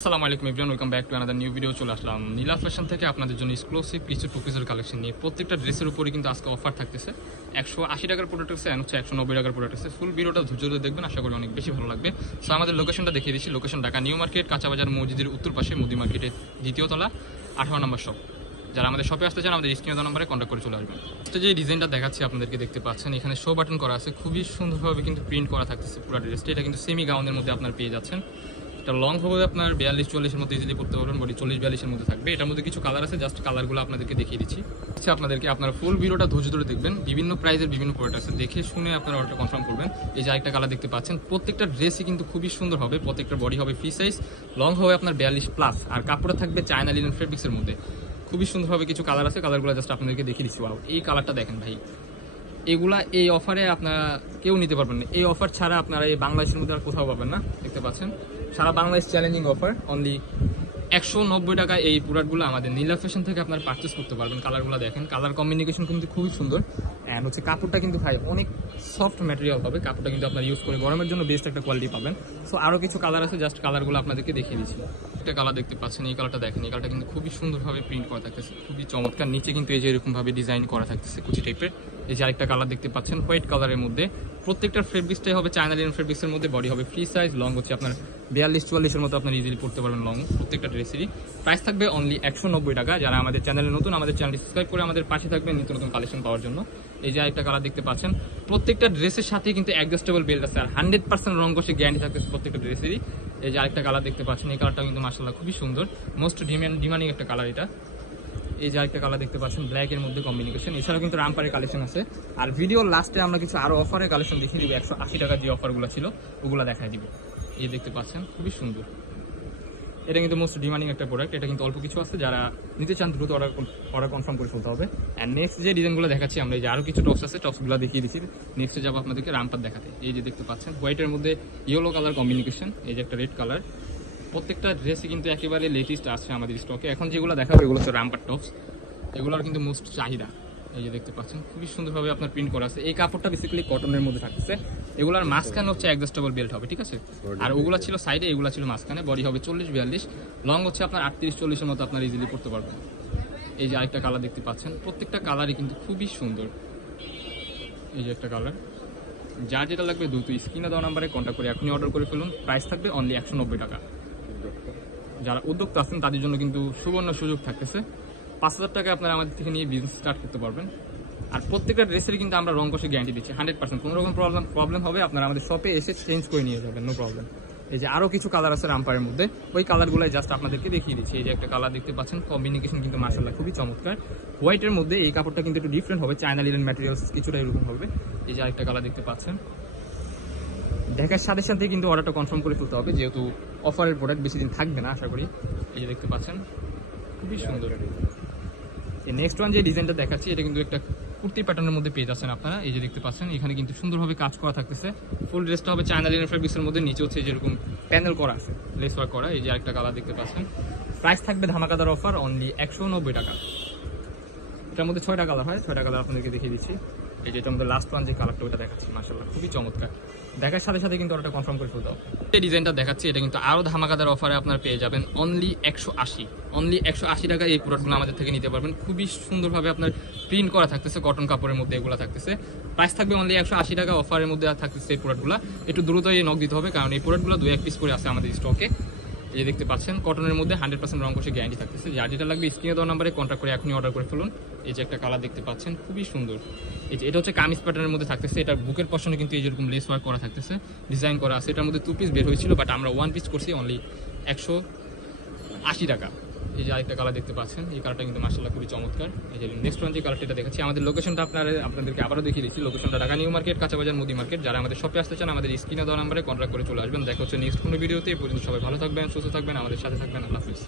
আসসালামু আলাইকুম everyone, welcome back to another new video. চলে আসলাম নীলা ফ্যাশন থেকে আপনাদের জন্য এক্সক্লুসিভ কিছু টু পিসের কালেকশন নিয়ে। প্রত্যেকটা ড্রেসের উপরে কিন্তু আজকে অফার থাকতেছে। 180 টাকার প্রোডাক্ট আছে এন্ড হচ্ছে 190 টাকার প্রোডাক্ট আছে। ফুল ভিডিওটা ধৈর্য ধরে দেখবেন, আশা করি অনেক বেশি ভালো লাগবে। সো আমাদের লোকেশনটা দেখিয়ে দিচ্ছি। লোকেশন ঢাকা নিউ মার্কেট, কাঁচাবাজার মসজিদের উত্তর পাশে, মুদি মার্কেটের দ্বিতীয় তলা, 18 নম্বর শপ। যারা আমাদের শপে আসতে চান আমাদের স্ক্রিনে দেওয়া নম্বরে কন্ট্যাক্ট করে চলে আসবেন। তো যে ডিজাইনটা দেখাচ্ছি আপনাদেরকে দেখতে পাচ্ছেন, এখানে শো বাটন করা আছে, খুবই সুন্দরভাবে কিন্তু প্রিন্ট করা থাকতেছে পুরো ড্রেসটা। এটা কিন্তু সেমি গাউনের মধ্যে আপনার পেয়ে যাচ্ছেন। এটা লং হবে আপনার 42-44 মধ্যে ইজিলি পড়তে পারবেন, বডি 40-42 মধ্যে থাকবে। এটার মধ্যে কিছু কালার আছে, জাস্ট কালারগুলো আপনাদেরকে দেখিয়ে দিচ্ছি। আচ্ছা, আপনাদেরকে আপনারা ফুল ভিডিওটা ধৈর্য ধরে দেখবেন। বিভিন্ন প্রাইজের বিভিন্ন প্রোডাক্ট আছে, দেখে শুনে আপনারা অর্ডারটা কনফার্ম করবেন। এই যে আরেকটা কালার দেখতে পাচ্ছেন, প্রত্যেকটা ড্রেসই কিন্তু খুবই সুন্দর হবে। প্রত্যেকটা বডি হবে ফ্রি সাইজ, লং হবে আপনার 42+, আর কাপড়টা থাকবে চায়না লিনেন ফেব্রিক্সের মধ্যে। খুবই সুন্দরভাবে কিছু কালার আছে, কালারগুলো জাস্ট আপনাদেরকে দেখিয়ে দিচ্ছি। ওয়াও, এই কালারটা দেখেন ভাই, এগুলা এই অফারে আপনারা কেউ নিতে পারবেন না। এই অফার ছাড়া আপনারা এই বাংলাদেশের মধ্যে আর কোথাও পাবেন না। দেখতে পাচ্ছেন সারা বাংলাদেশ চ্যালেঞ্জিং অফার, অনলি 190 টাকায় এই প্রোডাক্টগুলো আমাদের নীলা ফ্যাশন থেকে আপনারা পারচেস করতে পারবেন। কালারগুলো দেখেন, কালার কম্বিনেশন কিন্তু খুবই সুন্দর। অ্যান্ড হচ্ছে কাপড়টা কিন্তু ভাই অনেক সফট ম্যাটেরিয়াল হবে। কাপড়টা কিন্তু আপনারা ইউজ করে গরমের জন্য বেস্ট একটা কোয়ালিটি পাবেন। সো আরও কিছু কালার আছে, জাস্ট কালারগুলো আপনাদেরকে দেখিয়ে দিচ্ছি। একটা কালার দেখতে পাচ্ছেন, এই কালারটা দেখেন। এই কালারটা কিন্তু খুবই সুন্দরভাবে প্রিন্ট করা থাকতেছে, খুবই চমৎকার। নিচে কিন্তু এই যে এরকমভাবে ডিজাইন করা থাকতেছে কুচি টাইপের। এই যে আরেকটা কালার দেখতে পাচ্ছেন হোয়াইট কালারের মধ্যে। প্রত্যেকটা ফেব্রিক্সটাই হবে চায়না লিনেন ফেব্রিক্সের মধ্যে, বডি হবে ফ্রি সাইজ, লং হচ্ছে আপনার 42-44 মতো আপনার ইজিলি পড়তে পারবেন লং। প্রত্যেকটা ড্রেসেরই প্রাইস থাকবে অনলি 190 টাকা। যারা আমাদের চ্যানেলে নতুন, আমাদের চ্যানেলটি সাবস্ক্রাইব করে আমাদের পাশে থাকবেন নিত্য নতুন কালেকশন পাওয়ার জন্য। এই যে আরেকটা কালার দেখতে পাচ্ছেন, প্রত্যেকটা ড্রেসের সাথে কিন্তু অ্যাডজাস্টেবল বেল্ট আছে, আর 100% রং কষে গ্যারান্টি থাকতেছে প্রত্যেকটা ড্রেসেরই। এই যে আরেকটা কালার দেখতে পাচ্ছেন, এই কালারটা কিন্তু মাশাআল্লাহ খুবই সুন্দর, মোস্ট ডিমান্ডিং একটা কালার এটা। এই যে আরেকটা কালার দেখতে পাচ্ছেন ব্ল্যাক এর মধ্যে কম্বিনেশন। এছাড়াও কিন্তু রামপারের কালেকশন আছে। আর ভিডিওর লাস্টে আমরা কিছু আরো অফারের কালেকশন দেখিয়ে দিব। 180 টাকার যে অফারগুলো ছিল ওগুলো দেখাই দিব। এই দেখতে পাচ্ছেন খুবই সুন্দর, এটা কিন্তু মোস্ট ডিমান্ডিং একটা প্রোডাক্ট। এটা কিন্তু অল্প কিছু আছে, যারা নিতে চান দ্রুত অর্ডার কনফার্ম করে ফেলতে হবে। অ্যান্ড নেক্সট যে ডিজাইনগুলো দেখাচ্ছি আমরা, এই যে আরো কিছু টপস আছে, টপসগুলো দেখিয়ে দিচ্ছি। নেক্সটে যাবো আপনাদেরকে রামপার দেখাতে। এই যে দেখতে পাচ্ছেন হোয়াইটের মধ্যে ইয়েলো কালার কম্বিনেশন, এই যে একটা রেড কালার। প্রত্যেকটা ড্রেসই কিন্তু একেবারে লেটেস্ট আছে আমাদের স্টকে। এখন যেগুলো দেখাবো এগুলো হচ্ছে রামপার টপস, এগুলোর কিন্তু মোস্ট চাহিদা। এই যে দেখতে পাচ্ছেন খুবই সুন্দরভাবে আপনার প্রিন্ট করা আছে। এই কাপড়টা বেসিক্যালি কটনের মধ্যে থাকতেছে। এগুলার মাঝখানে হচ্ছে অ্যাডজাস্টেবল বেল্ট হবে, ঠিক আছে। আর ওগুলা ছিল সাইডে, এগুলা ছিল মাঝখানে। বডি হবে 40-42, লং হচ্ছে আপনার 38-40 মতো আপনার ইজিলি পড়তে পারবেন। এই যে আরেকটা কালার দেখতে পাচ্ছেন, প্রত্যেকটা কালারই কিন্তু খুবই সুন্দর। এই যে একটা কালার, যার যেটা লাগবে দ্রুত স্ক্রিনে দেওয়া নাম্বারে কন্ট্যাক্ট করে এখনই অর্ডার করে ফেলুন। প্রাইস থাকবে অনলি 190 টাকা। যারা উদ্যোক্তা আছেন তাদের জন্য কিন্তু সুবর্ণ সুযোগ থাকতেছে। 5000 টাকা আপনারা আমাদের থেকে নিয়ে বিজনেস স্টার্ট করতে পারবেন। আর প্রত্যেকটা ড্রেসের কিন্তু আমরা রং কষে গ্যারান্টি দিচ্ছি 100%। কোনো রকম প্রবলেম হবে আপনারা আমাদের শপে এসে চেঞ্জ করে নিয়ে যাবেন, নো প্রবলেম। এই যে আরো কিছু কালার আছে রামপারের মধ্যে, ওই কালারগুলাই জাস্ট আপনাদেরকে দেখিয়ে দিচ্ছি। এই যে একটা কালার দেখতে পাচ্ছেন, কম্বিনেশন কিন্তু মাশাআল্লাহ খুবই চমৎকার। হোয়াইটের মধ্যে এই কাপড়টা কিন্তু একটু ডিফারেন্ট হবে, চায়না লিনেন ম্যাটেরিয়ালস কিছুটা এরকম হবে। এই যে আরেকটা কালার দেখতে পাচ্ছেন। দেখার সাথে সাথে কিন্তু অর্ডারটা কনফার্ম করে ফেলতে হবে, যেহেতু অফারের প্রোডাক্ট বেশি দিন থাকবে না আশা করি। এই যে দেখতে পাচ্ছেন খুবই সুন্দর। এই নেক্সট ওয়ান যে ডিজাইনটা দেখাচ্ছি, এটা কিন্তু একটা কুর্তি প্যাটার্নের মধ্যে পেয়ে যাচ্ছেন আপনারা। এই যে দেখতে পাচ্ছেন এখানে কিন্তু সুন্দরভাবে কাজ করা থাকতেছে। ফুল ড্রেসটা হবে চায়না লিনেন ফেব্রিক্সের মধ্যে, নিচে হচ্ছে যেরকম প্যানেল করা আছে, লেস ওয়ার্ক করা। এই যে আরেকটা কালার দেখতে পাচ্ছেন। প্রাইস থাকবে ধামাকাদার অফার অনলি 190 টাকা। এটার মধ্যে 6টা কালার হয়, 6টা কালার আপনাদেরকে দেখিয়ে দিচ্ছি। এই যে এটার মধ্যে লাস্ট ওয়ান যে কালারটা ওটা দেখাচ্ছি, মাশাআল্লাহ খুবই চমৎকার। দেখার সাথে সাথে কিন্তু ওটা কনফার্ম করে ফেলতে হবে। এই ডিজাইনটা দেখাচ্ছি, এটা কিন্তু আরো ধামাকাদার অফারে আপনারা পেয়ে যাবেন অনলি 180 টাকা। এই প্রোডাক্টগুলো আমাদের থেকে নিতে পারবেন। খুবই সুন্দরভাবে আপনার প্রিন্ট করা থাকতেছে, কটন কাপড়ের মধ্যে এগুলো থাকতেছে। প্রাইস থাকবে অনলি 180 টাকা। অফারের মধ্যে থাকতেছে এই প্রোডাক্টগুলো। একটু দ্রুত নক দিতে হবে, কারণ এই প্রোডাক্টগুলো 2-1 পিস করে আছে আমাদের স্টকে। এই দেখতে পাচ্ছেন কটনের মধ্যে 100% রং কষে গ্যারান্টি থাকতেছে। যার যেটা লাগবে স্ক্রিনে দেওয়া নাম্বারে কন্ট্যাক্ট করে এখনই অর্ডার করে ফেলুন। এই যে একটা কালার দেখতে পাচ্ছেন খুবই সুন্দর। এই যে এটা হচ্ছে কামিজ প্যাটার্নের মধ্যে থাকতেছে। এটা বুকের পশনে কিন্তু এই যেরকম লেস ওয়ার্ক করা থাকতেছে, ডিজাইন করা আছে। এটার মধ্যে 2 পিস বের হয়েছিল, বাট আমরা 1 পিস করছি অনলি 180 টাকা। এই যে আরেকটা কালার দেখতে পাচ্ছেন, এই কালারটা কিন্তু মাশাআল্লাহ খুবই চমৎকার। এই যে নেক্সট ওয়ান যে কালারটা দেখাচ্ছি, আমাদের লোকেশনটা আপনাদেরকে আবারও দেখিয়ে দিচ্ছি। লোকেশনটা ঢাকা নিউ মার্কেট, কাঁচাবাজার মুদি মার্কেট। যারা আমাদের শপে আসতে চান আমাদের স্ক্রিনে দেওয়া নাম্বারে কন্ট্যাক্ট করে চলে আসবেন। দেখা হচ্ছে নেক্সট কোনো ভিডিওতে। এই পর্যন্ত সবাই ভালো থাকবেন, সুস্থ থাকবেন, আমাদের সাথে থাকবেন। আল্লাহ হাফেজ।